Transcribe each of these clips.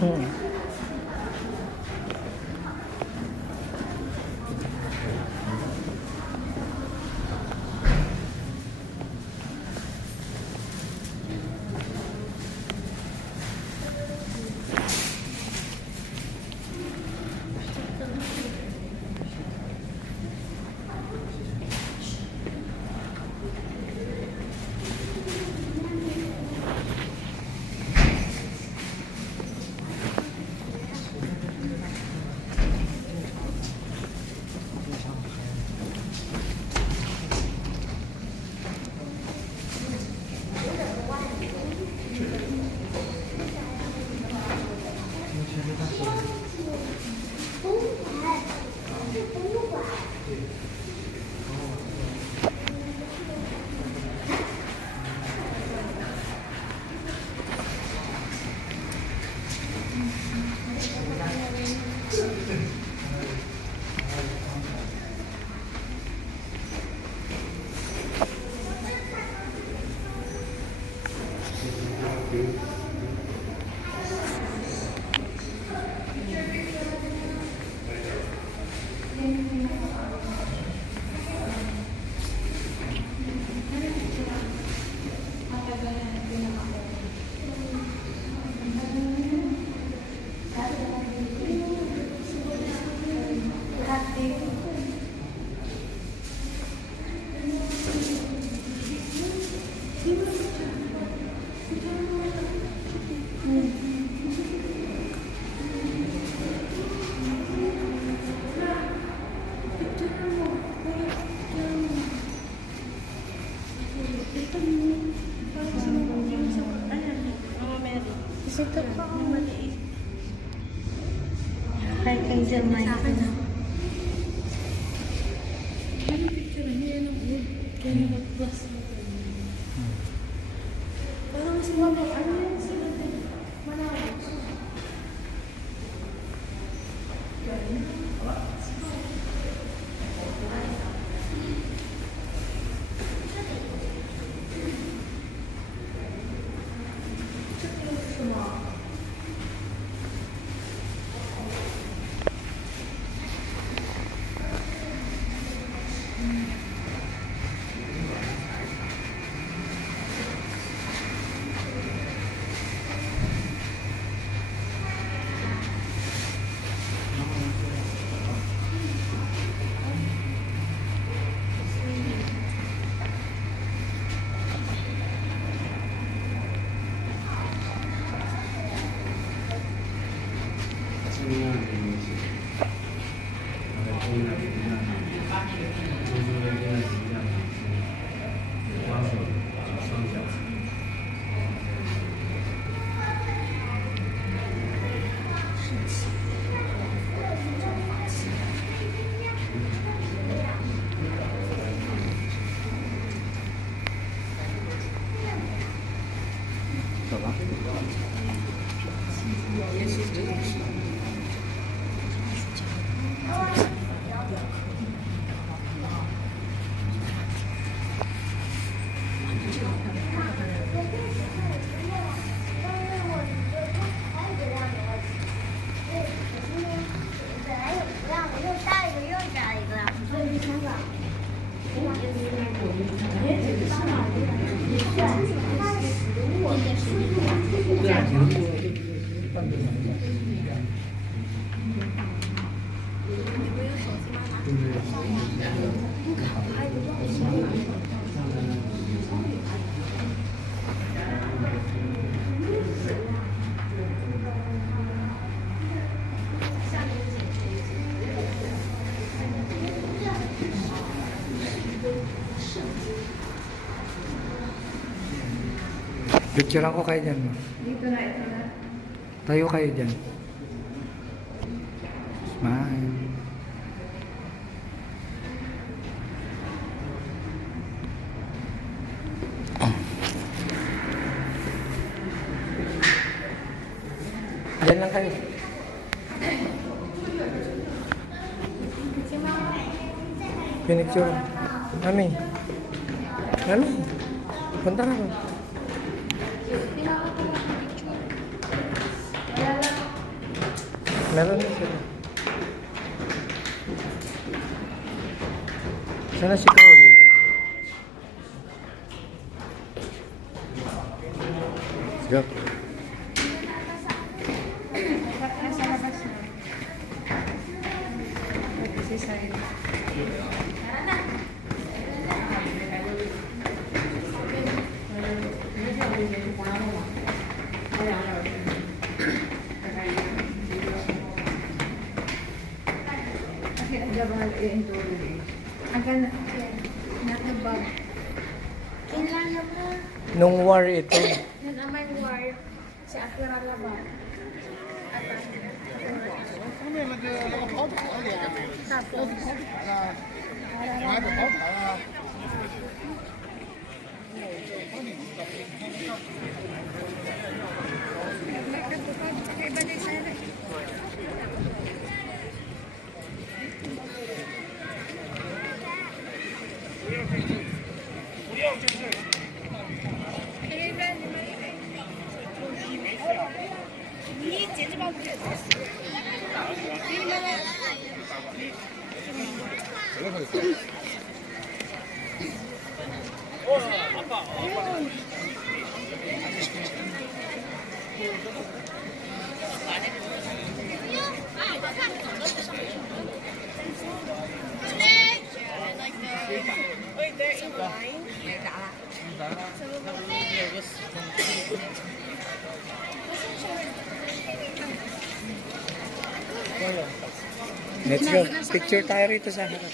Hmm. Ito po. Kay Jermaine. Ano picture niya ng wood? Kaya nag-plus. Parang si Mama, ano yan sila din? Manawag. Picture ako kayo dyan. Dito na, ito na. Tayo kayo dyan. Smile. Dyan lang kayo. Pinicture. Mami. Mami. Punta ka. Wala lang. Meron na sila. Sana si Pauli? Let's go. Nasa labas na. Si Sayo. Kailangan mo. Nung war ito, Yun ang may war. Si Akirala ba? Tapos, let's go. Picture tayo rito sa harap.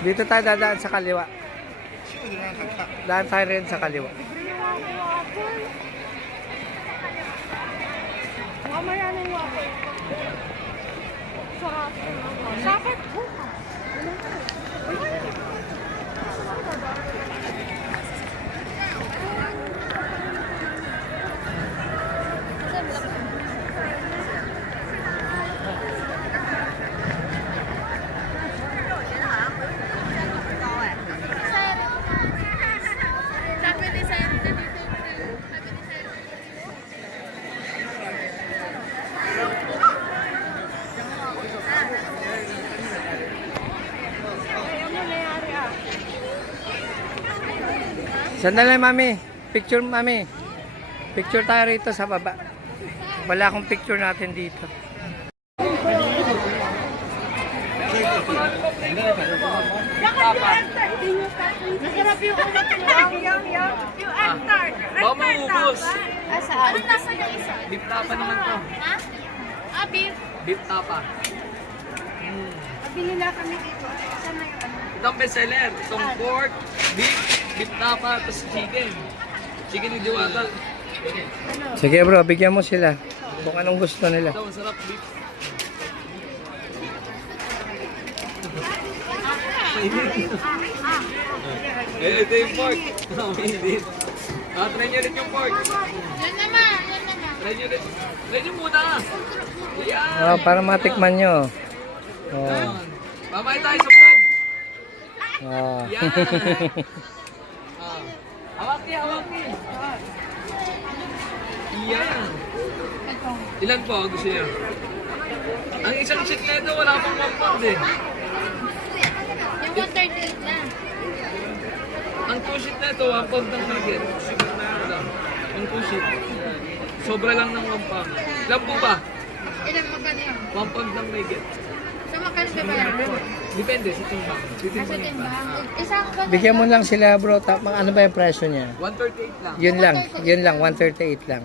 Dito tayo dadaan sa kaliwa. Daan tayo rin sa kaliwa. mamaya na yung water. Sarap. Sakit. Sandali, mami. Picture, mami. Picture tayo rito sa baba. Wala akong picture natin dito. Masarap yung yung actor. Baka maubos. Saan? Ano nasa yung isa? Beef tapa naman to. Ha? Ah, beef. Beef tapa. Pabili na kami dito. Saan na yung ano? Ito ang bestseller. Itong pork, beef tapa, tapos chicken. Chicken ni Diwata. Sige bro, bigyan mo sila kung anong gusto nila. Ito, masarap beef. Ito yung pork. Mainit. Try nyo rin yung pork. Yan naman, yan naman. Try nyo rin. Try nyo muna. Yan. Oh, para matikman nyo. Oh. Yan. Mamay tayo sa vlog. Oh. Yan. Hawaki, hawaki. Yan. Ilan po gusto niya? Ang isang sheet na ito, wala pang 1 pound eh. Yung 138 na. Ang 2 sheet na ito, 1 pound ng nugget. Ito. Ang 2 sheet. Sobra lang ng 1 pound. Ilan po ba? Ilan magkano yun? 1 pound lang may get. So magkano ba ba? Depende sa timbang. Sa timbang. Isang ba? Bigyan mo lang sila bro, ano ba yung presyo niya? 138 lang. Yun lang, 138 lang.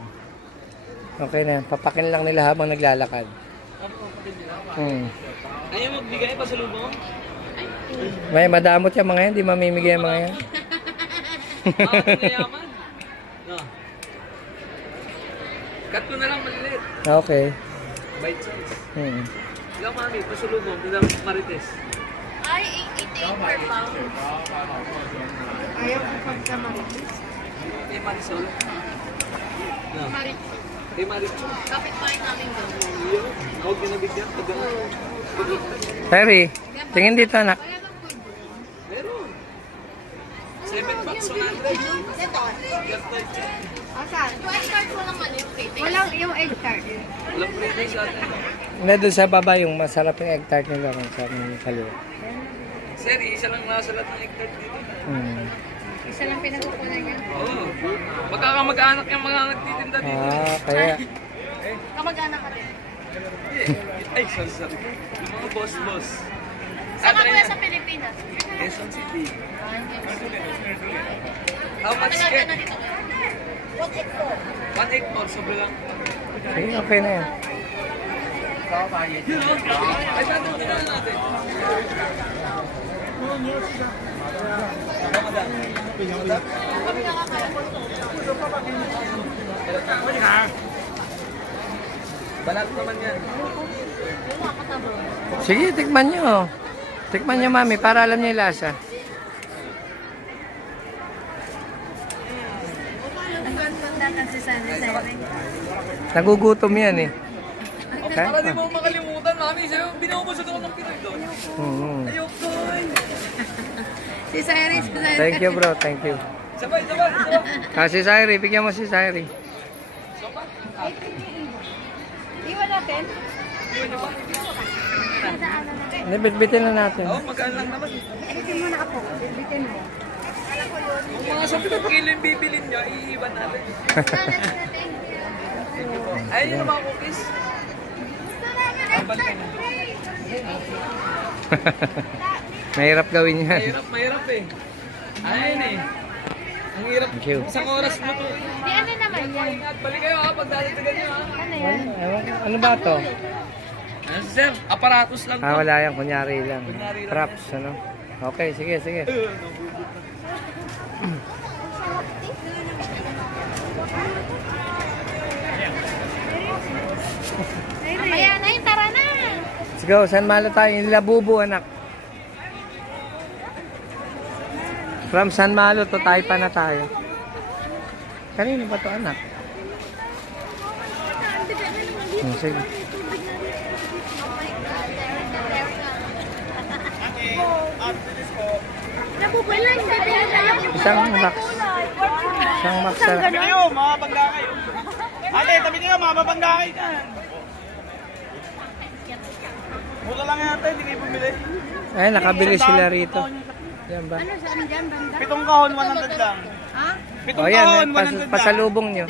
Okay na, papakin lang nila habang naglalakad. Ayaw magbigay pa sa lubong? May madamot yung mga yan, di mamimigay yung mga yan. Ito na yaman. No. Cut ko na lang malilit. Okay. Bite size. Hmm. Ilang mami, pasulubong, ilang marites. Ay, 88 per pound. Ayaw ko pagka maritis. Eh, marisol. No. Maritis. Eh, marisol. Kapit tayo namin doon. Yun. Huwag ka nabigyan. Pag Terry, tingin dito anak. Wala nang food. meron. 7 bucks, 100. Asan? Yung egg tart walang ano yung pretty. Walang yung egg tart. Walang pretty sa atin. Hindi doon sa baba yung masarap yung egg tart nila kung sa amin kaliwa. Sir, isa lang nasa lahat ng hectare dito. Isa lang pinagkukunan niya. Oo. Magkakamag-anak yung mga nagtitinda dito. Kaya. Kamag-anak ka din. Ay, sorry. Yung mga boss. Saan ka kuya sa Pilipinas? Quezon City. How much Tagal ka get? na dito kuya? 184, sobre lang. Okay na yan. Yun o. Ay, tatanungin na natin. Balat naman yan. Sige, tikman nyo. Tikman nyo mami para alam niyo yung lasa. Nagugutom yan eh. Okay? Para di mo makalimutan, mami. Sa'yo, binubusog ako ng Pinoy doon. Ayoko. Si Cyrus. Thank you bro, thank you. Sabay. Si Syrie, bigyan mo si Syrie. Iwan natin. Hindi, bitbitin na natin. Oo, magkaan lang naman. Bitin mo na ako. Bitin mo. Kung mga 10 kilo yung bibilin nyo, iiwan natin. Ayun yung mga cookies. Balik na. Mahirap gawin yan. Mahirap eh. Ayun eh. Ang hirap. Thank you. Isang oras mo to. Di ano naman yan? Ingat, balik kayo ha, pagdadagdagan nyo ha. Ano yan? Ano ba to? Sir, aparatos lang to. Wala yan, kunyari lang. Kunyari lang Props, ano? Okay, sige. Kaya na yun, tara na! Let's go, saan malo tayo? Yung Labubu, anak. From San Malo to Taypa na tayo. Kanino ba to anak? Sige. Nabubulan, bibili kayo. Isang max. Isang max. Tabi kayo, mga panggakay. Ate, tabi kayo, mga panggakay na. Mura lang yata, hindi kayo bumili. Ay, nakabili sila rito. Yan ba? Ano, saan dyan, banda? 7 kahon, 100 lang. Ha? 7 O yan, kahon, 100 lang. pasalubong nyo.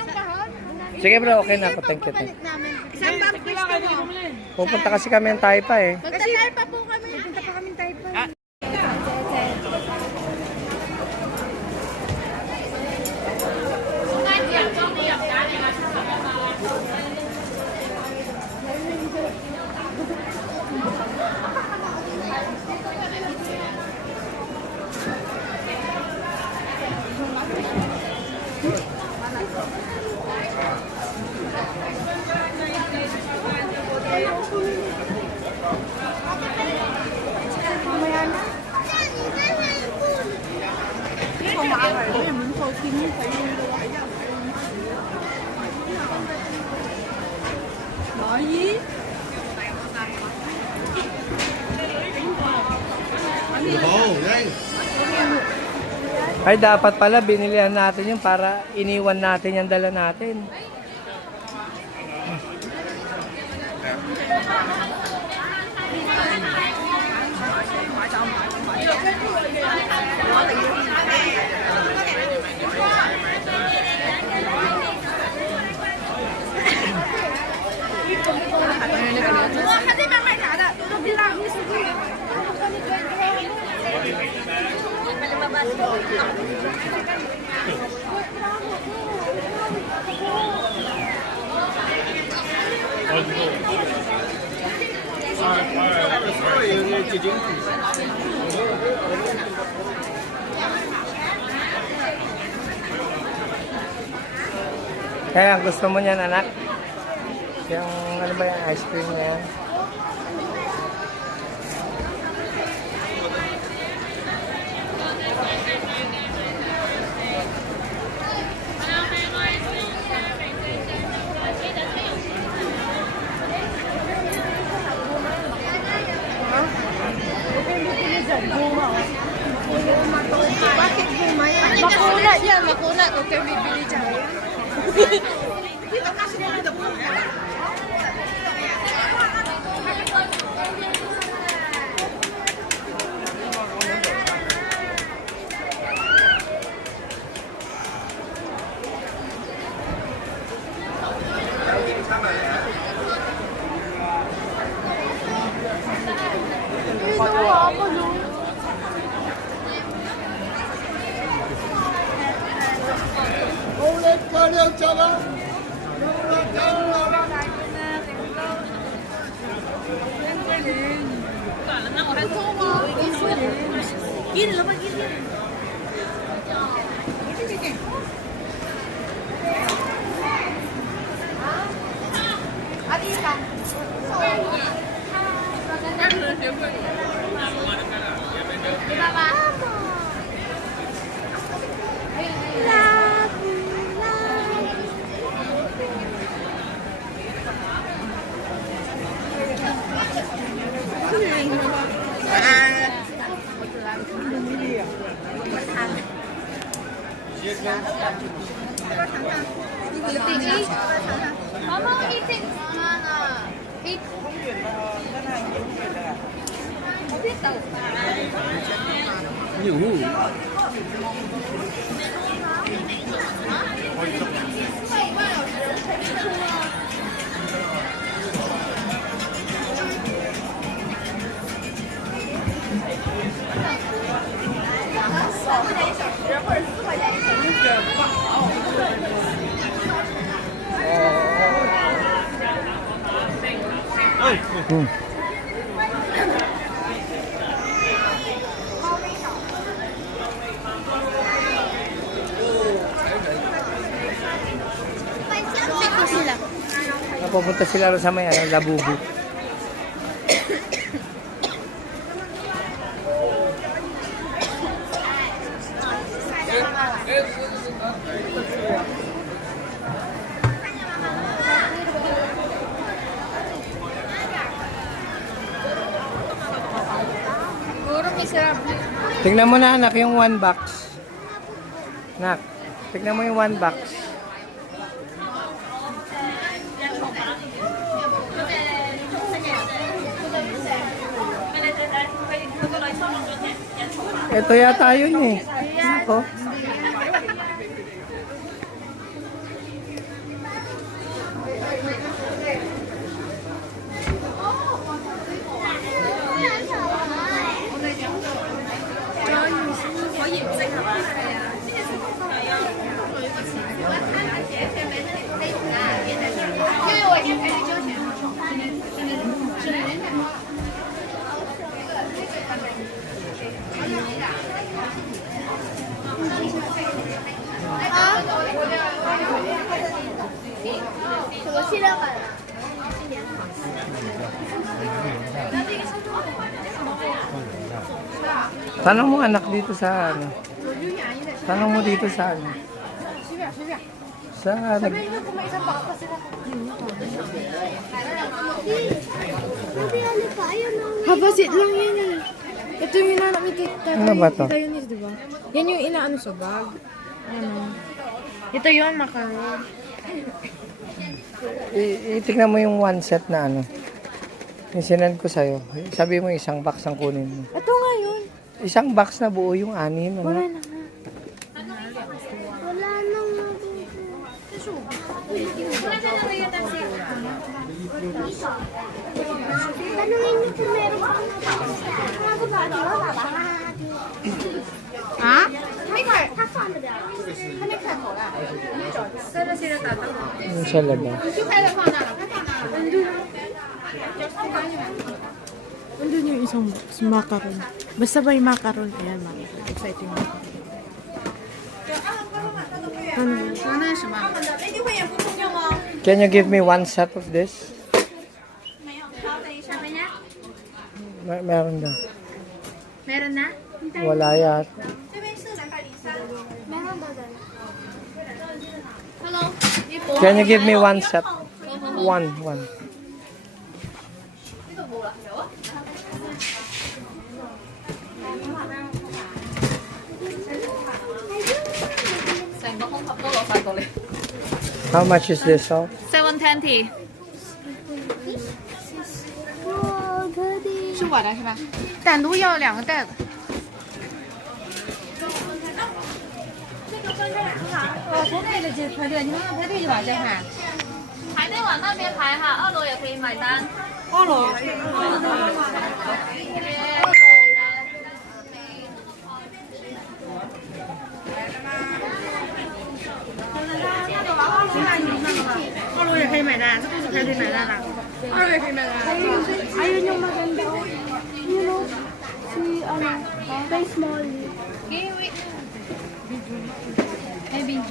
Sige bro, okay na ako. Thank you. Isang bag gusto mo. Pupunta kasi kami ng Taypa eh. Magdadal pa po kami. Pupunta pa kami tayo pa. Ay, dapat pala binilihan natin yung para iniwan natin yung dala natin. Kaya gusto mo niyan, anak? Yung ano ba yung ice cream na yan? Bakit bumaya? Makunat yan, makunat. Huwag kayo bibili dyan. Mama, eating. Mama, eat. Hmm. Napupunta sila rin sa may labubu. Siguro miserable. Tingnan mo na, anak, yung 1 box. Nak, tingnan mo yung 1 box. Ito yata yun eh. Ako. Tanong mo anak dito sa ano. Tanong mo dito sa ano. Sa Habasit lang yan eh. Ito yung inaanap ni Tita. Ano ba to? Tita Eunice, di ba? Yan yung inaano sa bag. Ano? Ito yun, macaron. Itignan mo yung 1 set na ano. Yung sinend ko sa'yo. Sabi mo isang box ang kunin mo. Ito nga yun. Isang box na buo yung 6. Ano? Wala na nga. Tanungin niyo kung meron pa. Ha? Yung sa labas. Nandun yung isang box, macaron. Basta may macaron. Ayan, macaron. Exciting macaron. Can you give me one set of this? Meron daw. Meron na? Wala yat. Hello. Can you give me one set? One. 成個空盒都攞晒過嚟。 How much is this all? 720。是我的是吧？单独要2个袋子。不配的就排队，你们排队就往这看。排队往那边排哈，2楼也可以买单。2楼。2楼也可以买单，这都是排队买单的。2楼也可以买单。 Ayun yung maganda. You know, si ano, very small. May video。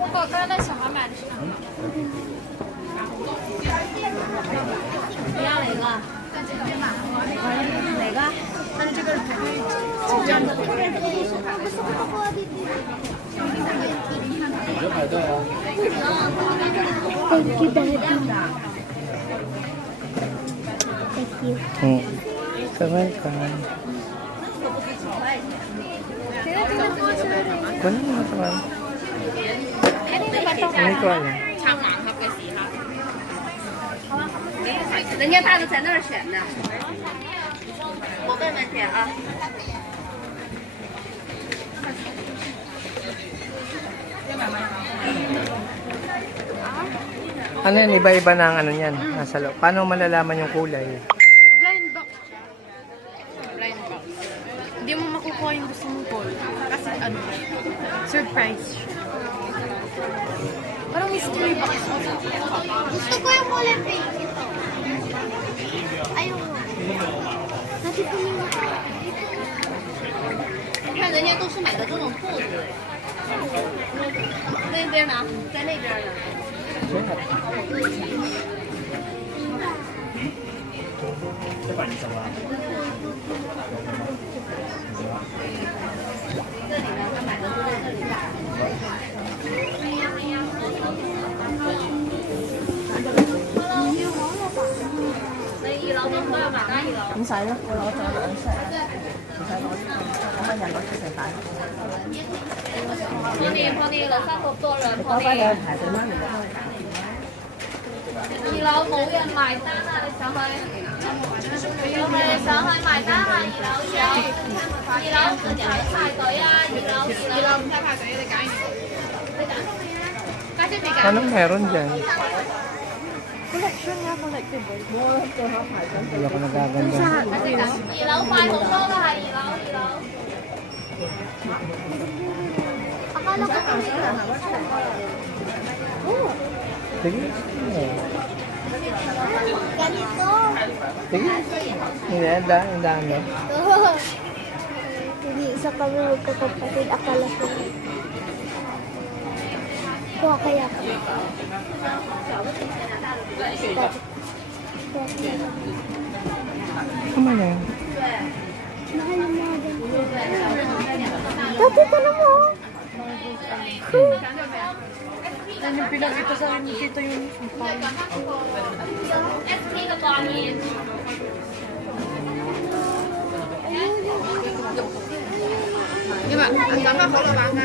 我刚刚那小孩买的是哪个？不要哪个？哪个？但是这个排队紧张的。 Thank you, Daddy. Thank you. Welcome. Kunin mo ito, ma'am. Hindi ko alam. 长盲盒跟喜哈。人家大的在那儿选的。我问问去啊。 Ano yan? Iba-iba na ang ano yan. Nasa loob. Paano malalaman yung kulay? Blind box. Blind box. Hindi mo makukuha yung gusto mong call. Kasi ano, surprise. Parang mystery box. Gusto ko yung kulay pink. Ito. Ayun. Dati ko yung 你看人家都是买的这种裤子。那边呢？在那边呢。 这里呢，他买的都在这里买。你2樓都可以買單2樓。唔使啦，我攞咗2 set。唔使攞，咁乜人攞出成大。Pony，樓下好多人。Pony。排隊嗎？2樓冇人埋單啊！你上去。我哋上去埋單啊！2樓2樓人喺排隊啊！2樓唔使排隊，你揀完。你揀咗未啊？家姐未揀。 Anong meron dyan? Collection nga, collectible. Wala ko nagaganda. 2樓快好多啦，係2樓。 akala ko Sige. ganito. Sige. Hindi, ang dami. Hindi, isa kami magkakapatid. Akala ko. Kuha kaya ko. Ano na yan? Mahal yung mga ganito. Dati ka na mo. Yan yung pinakita sa akin dito yung SP 嘅掛面。因為咁啊，可樂玩㗎。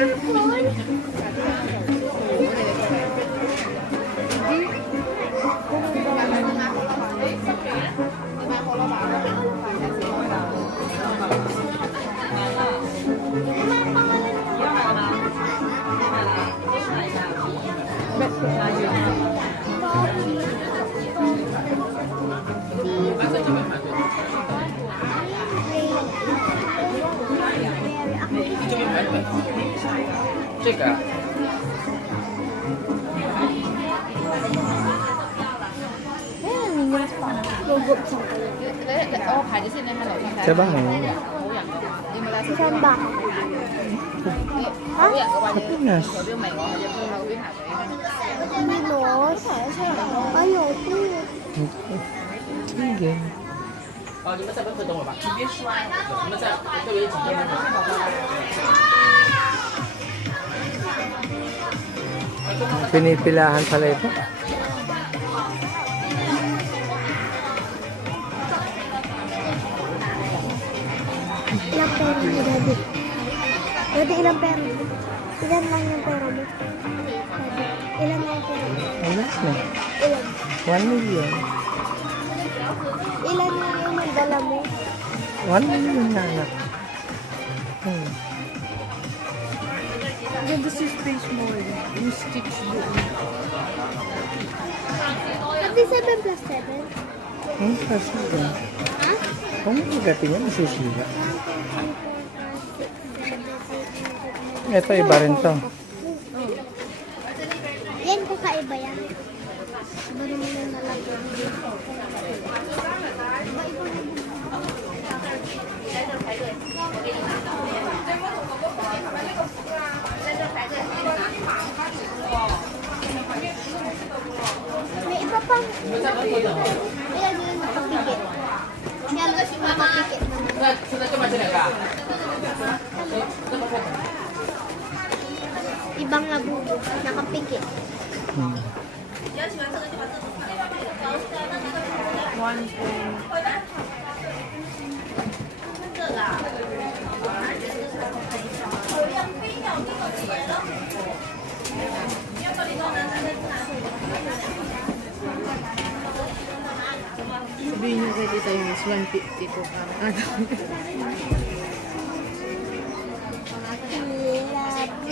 Check ah. Gugup sa kayo. Sa bahay. Saan ba? Ha? Sa Pinas. Minos? Ayoko. Sige. Pinipilahan pala ito. Ilang pera mo, Daddy? Daddy, ilang pera mo? Ilan lang yung pera mo? Daddy, ilan lang yung pera mo? Wala na. Ilan? 1 million. Ilan lang yung nagdala mo? 1 million na anak. Ganda si Space Mall. Yung Stitch doon. Daddy, 7 plus 7? Kasi ba? Ha? Kung magating yan, masisira. 1, 2, 3, 4, 5, 6, 7, 8, 9, 10, 11, 12. Ito, iba rin to. Yan, kakaiba yan. Iba naman yung nalagyan. May iba pang... Ayan yung nakapikit. Yan, nakapikit naman. Ibang labubo, nakapikit. Sabihin niyo kay tita yung 150 po. Parang ano.